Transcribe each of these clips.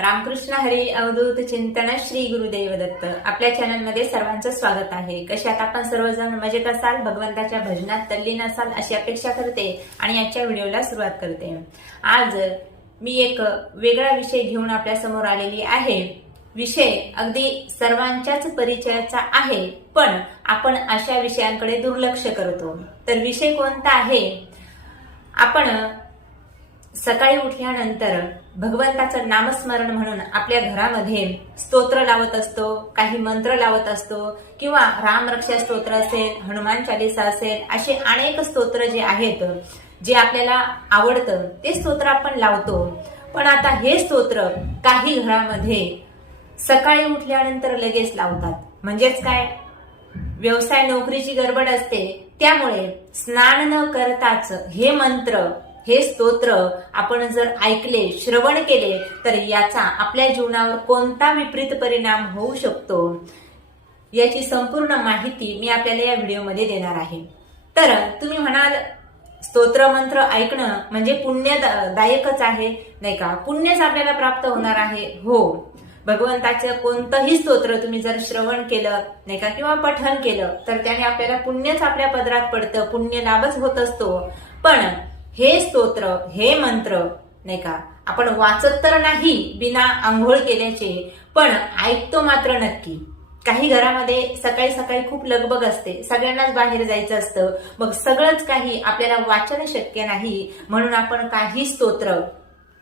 रामकृष्ण हरी अवधूत चिंतन श्री गुरुदेव दत्त. आपल्या चॅनलमध्ये सर्वांचं स्वागत आहे. कशात आपण सर्वजण मजेत असाल भगवंताच्या भजनात तल्लीन असाल अशी अपेक्षा करते आणि आजच्या व्हिडिओला सुरुवात करते. आज मी एक वेगळा विषय घेऊन आपल्यासमोर आलेली आहे. विषय अगदी सर्वांच्याच परिचयाचा आहे पण आपण अशा विषयांकडे दुर्लक्ष करतो. तर विषय कोणता आहे? आपण सकाळी उठल्यानंतर भगवंताचं नामस्मरण म्हणून आपल्या घरामध्ये स्तोत्र लावत असतो काही मंत्र लावत असतो किंवा रामरक्षा स्तोत्र असेल हनुमान चालिसा असेल असे अनेक स्तोत्र जे आहेत जे आपल्याला आवडतं ते स्तोत्र आपण लावतो. पण आता हे स्तोत्र काही घरामध्ये सकाळी उठल्यानंतर लगेच लावतात. म्हणजेच काय? व्यवसाय नोकरीची गडबड असते त्यामुळे स्नान न करताच हे मंत्र हे स्तोत्र आपण जर ऐकले श्रवण केले तर याचा आपल्या जीवनावर कोणता विपरीत परिणाम होऊ शकतो? याची संपूर्ण माहिती मी आपल्याला या व्हिडिओमध्ये देणार आहे. तर तुम्ही म्हणाल स्तोत्र मंत्र ऐकणं म्हणजे पुण्यदायकच आहे नाही का? पुण्यच आपल्याला प्राप्त होणार आहे. हो. भगवंताचं कोणतंही स्तोत्र तुम्ही जर श्रवण केलं नाही का किंवा पठन केलं तर त्याने आपल्याला पुण्यच आपल्या पदरात पडतं पुण्य लाभच होत असतो. पण हे स्तोत्र हे मंत्र नाही का? आपण वाचत तर नाही बिना आंघोळ केल्याचे पण ऐकतो मात्र नक्की. काही घरामध्ये सकाळी सकाळी खूप लगबग असते. सगळ्यांनाच बाहेर जायचं असतं. मग सगळंच काही आपल्याला वाचन शक्य नाही. म्हणून आपण काही स्तोत्र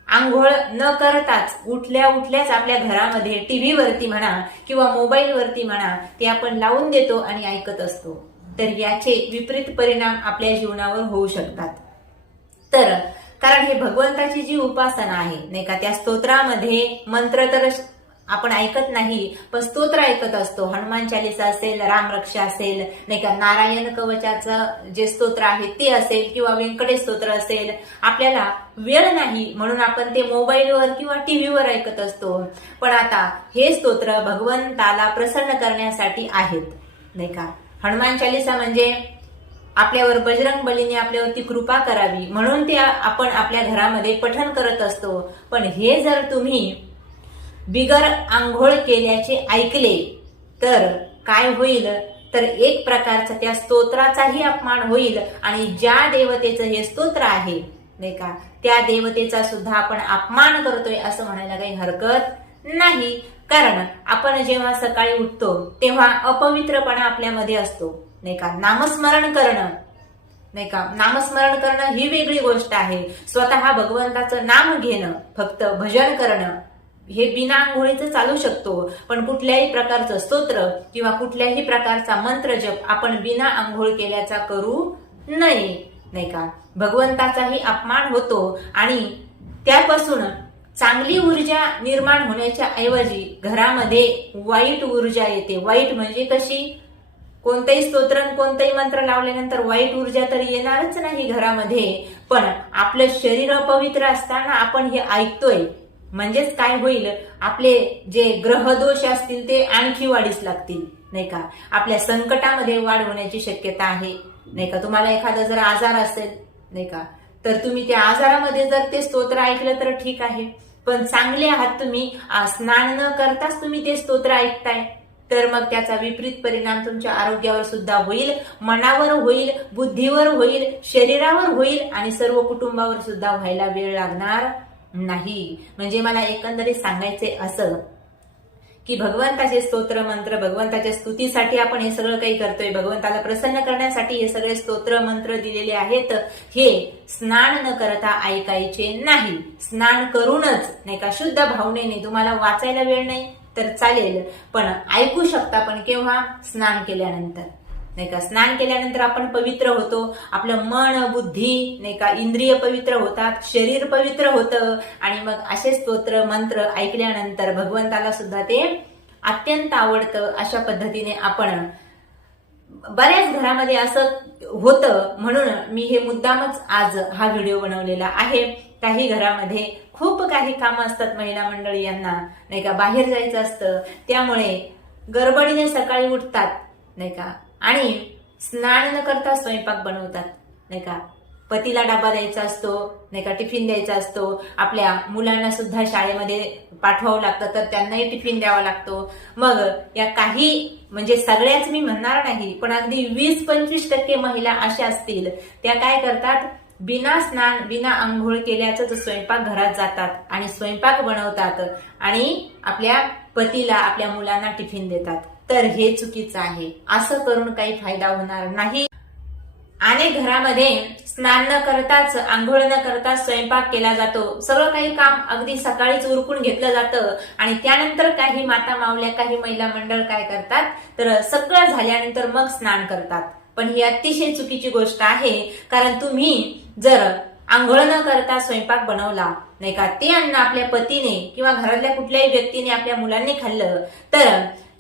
आंघोळ न करताच उठल्या उठल्याच आपल्या घरामध्ये टीव्हीवरती म्हणा किंवा मोबाईलवरती म्हणा ते आपण लावून देतो आणि ऐकत असतो. तर याचे विपरीत परिणाम आपल्या जीवनावर होऊ शकतात. तर कारण हे भगवंताची जी उपासना आहे नाही का त्या स्तोत्रामध्ये मंत्र तर आपण ऐकत नाही पण स्तोत्र ऐकत असतो. हनुमान चालीसा असेल रामरक्षा असेल नाही का नारायण कवचाचं जे स्तोत्र आहे ते असेल किंवा व्यंकटेश स्तोत्र असेल आपल्याला वेळ नाही म्हणून आपण ते मोबाईलवर किंवा टीव्हीवर ऐकत असतो. पण आता हे स्तोत्र भगवंताला प्रसन्न करण्यासाठी आहेत नाही का. हनुमान चालीसा म्हणजे आपल्यावर बजरंग बलीने आपल्यावरती कृपा करावी. म्हणून ते आपण आपल्या घरामध्ये पठण करत असतो. पण हे जर तुम्ही बिगर आंघोळ केल्याचे ऐकले तर काय होईल? तर एक प्रकारचा त्या स्तोत्राचाही अपमान होईल. आणि ज्या देवतेचं हे स्तोत्र आहे नाही का त्या देवतेचा सुद्धा आपण अपमान करतोय असं म्हणायला काही हरकत नाही. कारण आपण जेव्हा सकाळी उठतो तेव्हा अपवित्रपणा आपल्यामध्ये असतो. नाही का नामस्मरण करणं. नाही का नामस्मरण करणं ही वेगळी गोष्ट आहे. स्वतः भगवंताचं नाम घेणं फक्त भजन करणं हे बिना आंघोळीचं चालू शकतो. पण कुठल्याही प्रकारचं स्तोत्र किंवा कुठल्याही प्रकारचा मंत्र जप आपण बिना आंघोळ केल्याचा करू नये नाही का भगवंताचाही अपमान होतो आणि त्यापासून चांगली ऊर्जा निर्माण होण्याच्या ऐवजी घरामध्ये वाईट ऊर्जा येते. वाईट म्हणजे कशी? कोणतंही स्तोत्र कोणतंही मंत्र लावल्यानंतर वाईट ऊर्जा तर येणारच नाही घरामध्ये. पण आपलं शरीर अपवित्र असताना आपण हे ऐकतोय. म्हणजेच काय होईल? आपले जे ग्रहदोष असतील ते आणखी वाढीस लागतील नाही का? आपल्या संकटामध्ये वाढ होण्याची शक्यता आहे नाही का? तुम्हाला एखादा जर आजार असेल नाही का? तर तुम्ही त्या आजारामध्ये जर ते स्तोत्र ऐकलं तर ठीक आहे. पण चांगले आहात तुम्ही स्नान न करताच तुम्ही ते स्तोत्र ऐकताय. तर मग त्याचा विपरीत परिणाम तुमच्या आरोग्यावर सुद्धा होईल मनावर होईल बुद्धीवर होईल शरीरावर होईल आणि सर्व कुटुंबावर सुद्धा व्हायला वेळ लागणार नाही. म्हणजे मला एकंदरीत सांगायचे असं की भगवंताचे स्तोत्र मंत्र भगवंताच्या स्तुतीसाठी आपण हे सगळं काही करतोय. भगवंताला प्रसन्न करण्यासाठी हे सगळे स्तोत्र मंत्र दिलेले आहेत. हे स्नान न करता ऐकायचे नाही. स्नान करूनच नाही का शुद्ध भावनेने तुम्हाला वाचायला वेळ नाही. तर चालेल. पण ऐकू शकता पण केव्हा? स्नान केल्यानंतर. नाही का? स्नान केल्यानंतर आपण पवित्र होतो. आपलं मन बुद्धी नाही का? इंद्रिय पवित्र होतात शरीर पवित्र होतं. आणि मग असे स्तोत्र मंत्र ऐकल्यानंतर भगवंताला सुद्धा ते अत्यंत आवडतं. अशा पद्धतीने आपण बऱ्याच घरामध्ये असं होतं. म्हणून मी हे मुद्दामच आज हा व्हिडिओ बनवलेला आहे. काही घरामध्ये खूप काही कामं असतात महिला मंडळी यांना. नाही का? बाहेर जायचं असतं. त्यामुळे गडबडीने सकाळी उठतात. नाही का? आणि स्नान न करता स्वयंपाक बनवतात. नाही का? पतीला डबा द्यायचा असतो नाही का टिफिन द्यायचा असतो. आपल्या मुलांना सुद्धा शाळेमध्ये पाठवावं लागतं तर त्यांनाही टिफिन द्यावा लागतो. मग या काही म्हणजे सगळ्याच मी म्हणणार नाही पण अगदी वीस पंचवीस टक्के महिला अशा असतील. त्या काय करतात? बिना स्नान बिना आंघोळ केल्याच स्वयंपाक घरात जातात आणि स्वयंपाक बनवतात आणि आपल्या पतीला आपल्या मुलांना टिफिन देतात. तर हे चुकीचं आहे. असं करून काही फायदा होणार नाही. अनेक घरामध्ये स्नान न करताच आंघोळ न करताच स्वयंपाक केला जातो. सगळं काही काम अगदी सकाळीच उरकून घेतलं जातं. आणि त्यानंतर काही माता मावल्या काही महिला मंडळ काय करतात? तर सगळं झाल्यानंतर मग स्नान करतात. पण ही अतिशय चुकीची गोष्ट आहे कारण तुम्ही जर आंघोळ न करता स्वयंपाक बनवला नाही का ते अन्न आपल्या पतीने किंवा घरातल्या कुठल्याही व्यक्तीने आपल्या मुलांनी खाल्लं तर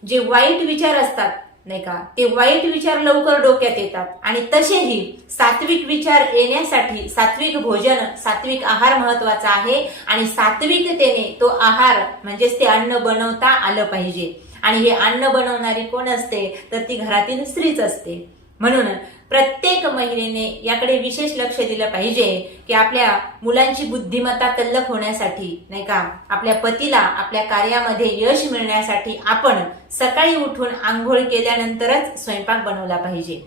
जे वाईट विचार असतात नाही का? ते वाईट विचार लवकर डोक्यात येतात. आणि तसेही सात्विक विचार येण्यासाठी सात्विक भोजन सात्विक आहार महत्त्वाचा आहे. आणि सात्विकतेने तो आहार म्हणजेच ते अन्न बनवता आलं पाहिजे. आणि हे अन्न बनवणारी कोण असते? तर ती घरातील स्त्रीच असते. म्हणून प्रत्येक महिलेने याकडे विशेष लक्ष दिलं पाहिजे की आपल्या मुलांची बुद्धिमत्ता तल्लक होण्यासाठी नाही का? आपल्या पतीला आपल्या कार्यामध्ये यश मिळण्यासाठी आपण सकाळी उठून आंघोळ केल्यानंतरच स्वयंपाक बनवला पाहिजे.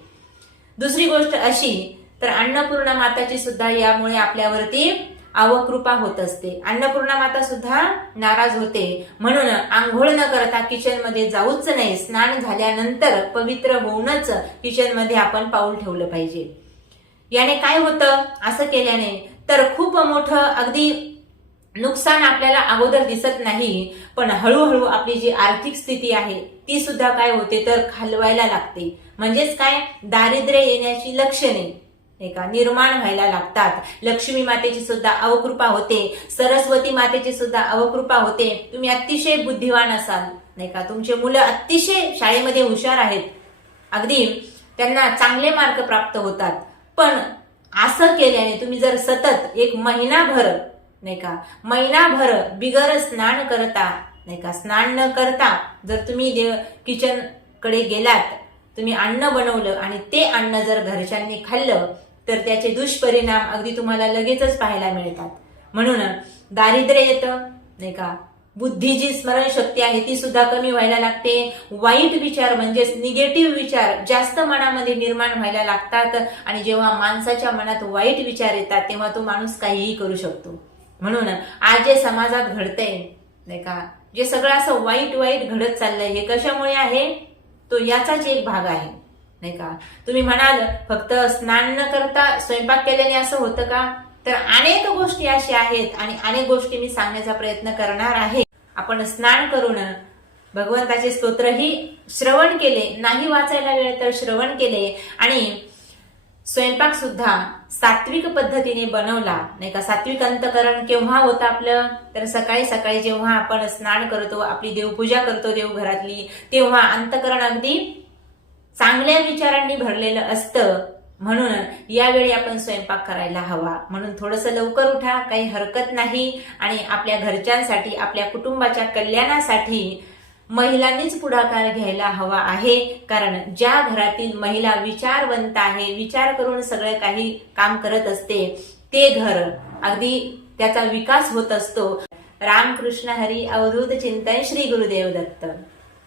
दुसरी गोष्ट अशी तर अन्नपूर्णा माताची सुद्धा यामुळे आपल्यावरती अवकृपा होत असते. अन्नपूर्णा माता सुद्धा नाराज होते. म्हणून आंघोळ न करता किचनमध्ये जाऊच नाही. स्नान झाल्यानंतर पवित्र होऊनच किचनमध्ये आपण पाऊल ठेवलं पाहिजे. याने काय होतं? असं केल्याने तर खूप मोठं अगदी नुकसान आपल्याला अगोदर दिसत नाही पण हळूहळू आपली जी आर्थिक स्थिती आहे ती सुद्धा काय होते? तर खालवायला लागते. म्हणजेच काय? दारिद्र्य येण्याची लक्षणे. नाही का? निर्माण व्हायला लागतात. लक्ष्मी मातेची सुद्धा अवकृपा होते. सरस्वती मातेची सुद्धा अवकृपा होते. तुम्ही अतिशय बुद्धिवान असाल नाही का? तुमचे मुलं अतिशय शाळेमध्ये हुशार आहेत. अगदी त्यांना चांगले मार्क प्राप्त होतात. पण असं केल्याने तुम्ही जर सतत एक महिनाभर नाही का? महिनाभर बिगर स्नान करता नाही का? स्नान न करता जर तुम्ही देव किचनकडे गेलात तुम्ही अन्न बनवलं आणि ते अन्न जर घरच्यांनी खाल्लं तर त्याचे दुष्परिणाम अगदी तुम्हाला लगेचच पाहायला मिळतात. म्हणून दारिद्र्य येतं नाही का? बुद्धी जी स्मरणशक्ती आहे ती सुद्धा कमी व्हायला लागते. वाईट विचार म्हणजेच निगेटिव्ह विचार जास्त मनामध्ये निर्माण व्हायला लागतात आणि जेव्हा माणसाच्या मनात वाईट विचार येतात तेव्हा तो माणूस काहीही करू शकतो. म्हणून आज जे समाजात घडतंय नाही का? जे सगळं असं वाईट वाईट घडत चाललंय हे कशामुळे आहे? तो याचाच एक भाग आहे. नाही का? तुम्ही म्हणाल फक्त स्नान न करता स्वयंपाक केल्याने असं होतं का? तर अनेक गोष्टी अशा आहेत आणि अनेक गोष्टी मी सांगण्याचा प्रयत्न करणार आहे. आपण स्नान करून भगवंताचे स्तोत्रही श्रवण केले नाही वाचायला वेळ तर श्रवण केले आणि स्वयंपाक सुद्धा सात्विक पद्धतीने बनवला. नाही का? सात्विक अंतकरण केव्हा होतं आपलं? तर सकाळी सकाळी जेव्हा आपण स्नान करतो आपली देवपूजा करतो देवघरातली तेव्हा अंतकरण अगदी चांगल्या विचारांनी भरलेलं असतं म्हणून यावेळी आपण स्वयंपाक करायला हवा. म्हणून थोडस लवकर उठा काही हरकत नाही. आणि आपल्या घरच्यांसाठी आपल्या कुटुंबाच्या कल्याणासाठी महिलांनीच पुढाकार घ्यायला हवा आहे. कारण ज्या घरातील महिला विचारवंत आहे विचार करून सगळं काही काम करत असते ते घर अगदी त्याचा विकास होत असतो. रामकृष्ण हरी अवधूत चिंतन श्री गुरुदेव दत्त.